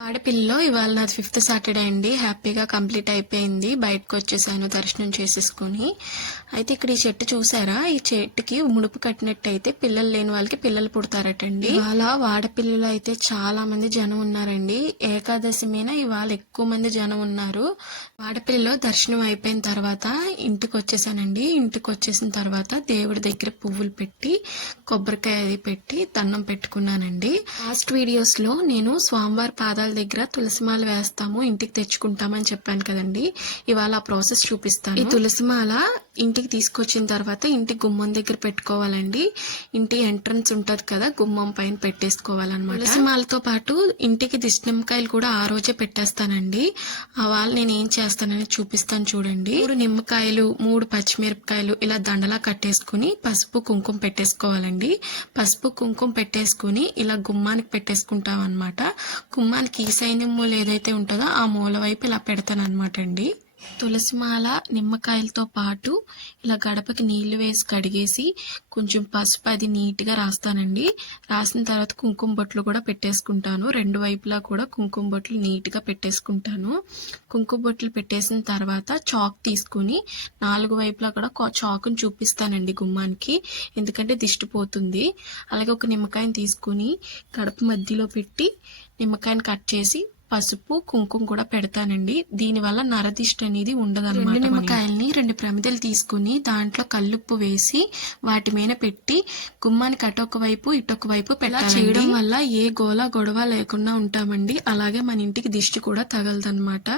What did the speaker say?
ఆడపిల్లలో ఇవాళ నాది 5th Saturday అండి. హ్యాపీగా కంప్లీట్ అయిపోయింది. బయటకు వచ్చేసాను దర్శనం చేసేసుకుని. అయితే ఇక్కడ ఈ చెట్టు చూసారా? ఈ చెట్టుకి ముడుపు కట్టినట్టయితే పిల్లలు లేని వాళ్ళకి పిల్లలు పుడతారటండి. ఇవాళ వాడపిల్లలు అయితే చాలా మంది జనం ఉన్నారండి. ఏకాదశి మీద ఇవాళ ఎక్కువ మంది జనం ఉన్నారు. వాడపిల్లలో దర్శనం అయిపోయిన తర్వాత ఇంటికి వచ్చేసానండి. ఇంటికి వచ్చేసిన తర్వాత దేవుడి దగ్గర పువ్వులు పెట్టి కొబ్బరికాయ అది పెట్టి దండం పెట్టుకున్నానండి. లాస్ట్ వీడియోస్ లో నేను స్వామివారి పాదాల దగ్గర తులసిమాల వేస్తాము, ఇంటికి తెచ్చుకుంటామని చెప్పాను కదండి. ఇవాళ ఆ ప్రాసెస్ చూపిస్తాను. ఈ తులసిమాల ఇంటికి తీసుకొచ్చిన తర్వాత ఇంటి గుమ్మం దగ్గర పెట్టుకోవాలండి. ఇంటి ఎంట్రన్స్ ఉంటది కదా, గుమ్మం పైన పెట్టేసుకోవాలన్నమాట. తులసిమాలతో పాటు ఇంటికి దిష్టి నిమ్మకాయలు కూడా ఆ రోజే పెట్టేస్తానండి. అవాళ నేను ఏం చేస్తానని చూపిస్తాను చూడండి. 3 నిమ్మకాయలు, 3 పచ్చిమిరపకాయలు ఇలా దండలా కట్టేసుకుని పసుపు కుంకుమ పెట్టేసుకోవాలండి. పసుపు కుంకుమ పెట్టేసుకుని ఇలా గుమ్మానికి పెట్టేసుకుంటాం అనమాట. గుమ్మానికి ఈశాన్యం మూల ఏదైతే ఉంటుందో ఆ మూల వైపు ఇలా పెడతాను అనమాట అండి. తులసిమాల నిమ్మకాయలతో పాటు ఇలా గడపకి నీళ్లు వేసి కడిగేసి కొంచెం పసుపు అది నీట్గా రాస్తానండి. రాసిన తర్వాత కుంకుమ బొట్లు కూడా పెట్టేసుకుంటాను. 2 వైపులా కూడా కుంకుమ బొట్లు నీట్గా పెట్టేసుకుంటాను. కుంకుమ బొట్లు పెట్టేసిన తర్వాత చాక్ తీసుకుని 4 వైపులా కూడా చాకుని చూపిస్తానండి గుమ్మానికి, ఎందుకంటే దిష్టి పోతుంది. అలాగే ఒక నిమ్మకాయని తీసుకుని గడప మధ్యలో పెట్టి నిమ్మకాయని కట్ చేసి పసుపు కుంకుమ కూడా పెడతానండి. దీనివల్ల నరదిష్టి అనేది ఉండదన్నమాట. 2 నిమ్మకాయల్ని 2 ప్రమిదలు తీసుకుని దాంట్లో కల్లుప్పు వేసి వాటి మీద పెట్టి గుమ్మానికి అటొక వైపు ఇటొక వైపు పెట్టాలి. చేయడం వల్ల ఏ గోల గొడవ లేకుండా ఉంటామండి. అలాగే మన ఇంటికి దిష్టి కూడా తగలదన్నమాట.